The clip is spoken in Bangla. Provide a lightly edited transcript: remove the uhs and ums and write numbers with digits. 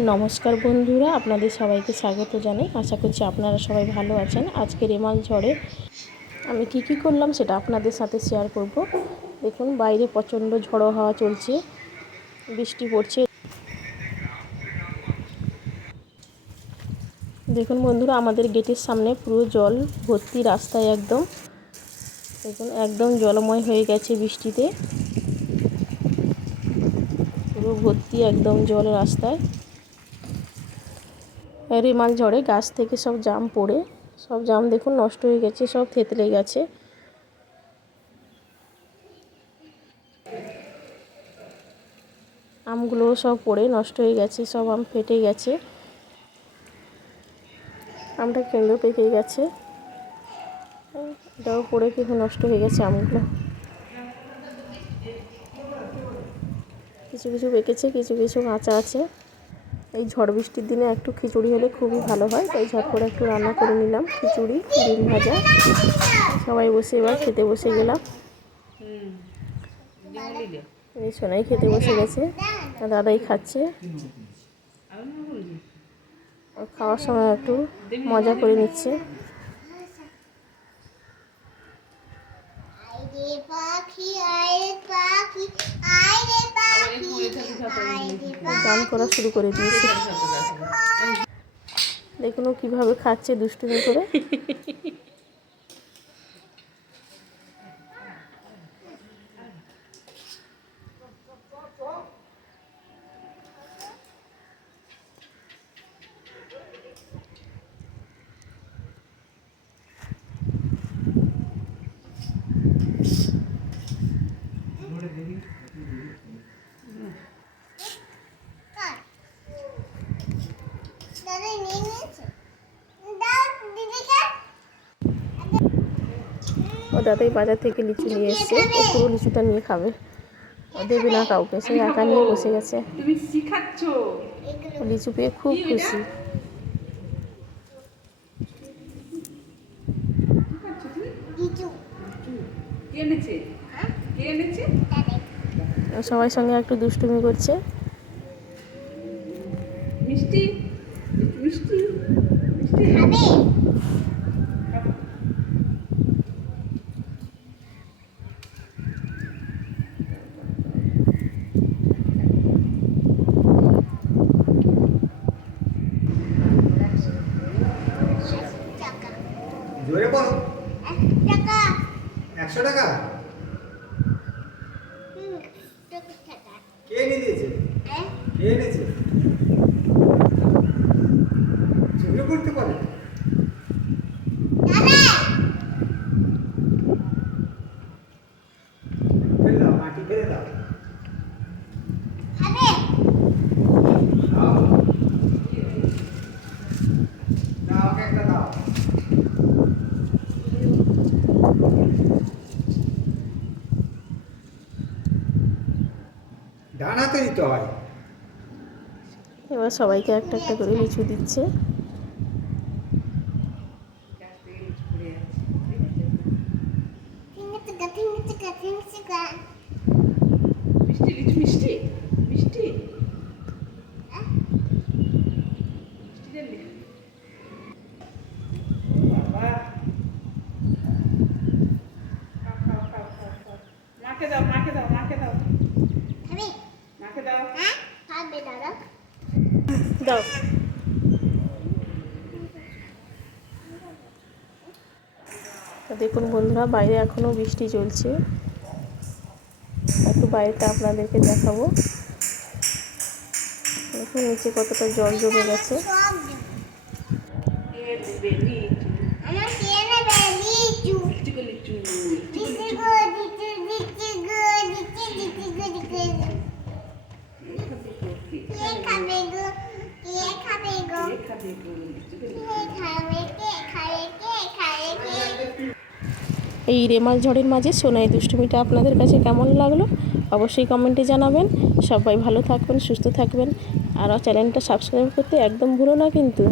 নমস্কার বন্ধুরা, আপনাদের সবাইকে স্বাগত জানাই। আশা করছি আপনারা সবাই ভালো আছেন। আজকে রেমাল ঝড়ে আমি কি করলাম সেটা আপনাদের সাথে শেয়ার করব। দেখুন, বাইরে প্রচণ্ড ঝড়ো হাওয়া চলছে, বৃষ্টি পড়ছে। দেখুন বন্ধুরা, আমাদের গেটের সামনে পুরো জল ভর্তি, রাস্তায় একদম দেখুন একদম জলময় হয়ে গেছে বৃষ্টিতে, পুরো ভর্তি একদম জল রাস্তায়। রেমাল ঝড়ে গাছ থেকে সব জাম পড়ে, সব জাম দেখুন নষ্ট হয়ে গেছে, সব থেতলে গেছে। আমগুলো সব পড়ে নষ্ট হয়ে গেছে, সব আম ফেটে গেছে, আমটা কেন্দ্র পেকে গেছে, এটাও পড়ে কিছু নষ্ট হয়ে গেছে আমগুলো। কিছু কিছু পেকেছে, কিছু কিছু কাঁচা আছে। এই ঝড় বৃষ্টির দিনে একটু খিচুড়ি হলে খুবই ভালো হয়, তাই ঝট করে একটু রান্না করে নিলাম খিচুড়ি, ডিম ভাজা। সবাই বসে এবার খেতে বসে গেলাম। এই সোনাই খেতে বসে গেছে, দাদাই খাচ্ছে। খাওয়ার সময় একটু মজা করে নিচ্ছে। গান করা শুরু করে দিয়েছে, দেখুন ও কীভাবে খাচ্ছে দুষ্টুমি করে। ও দাদাই বাজার থেকে লিচু নিয়ে এসছে, ও পুরো লিচুটা নিয়ে খাবে, ও দেবে না কাউকে, সে একা নিয়ে বসে গেছে। লিচু পেয়ে খুব খুশি। সবার সঙ্গে একটু দুষ্টুমি করছে। মিষ্টি মিষ্টি মিষ্টি জোরে বলো। 100 টাকা কে এনে দিয়েছে? কে এনেছে? চুরি করতে পারে? ফেলে দাও, মাটি ফেলে দাও। দাও, দাও, ওকে একটা দাও। ডান হাতে দিতে হয়। এবার সবাইকে একটা একটা করে লিচু দিচ্ছে। মিষ্টি লিচু মিষ্টি মিষ্টি বাবা, মাকে দাও মাকে দাও মাকে দাও মাকে দাও। দাও। দেখুন বন্ধুরা, বাইরে এখনো বৃষ্টি চলছে, একটু বাইরেটা আপনাদেরকে দেখাবো। দেখুন নিচে কতটা জল জমে গেছে। এই রেমাল ঝড়ের মাঝে সোনাই দুষ্টুমিটা আপনাদের কাছে কেমন লাগলো অবশ্যই কমেন্টে জানাবেন। সবাই ভালো থাকবেন, সুস্থ থাকবেন, আর চ্যানেলটা সাবস্ক্রাইব করতে একদম ভুলো না কিন্তু।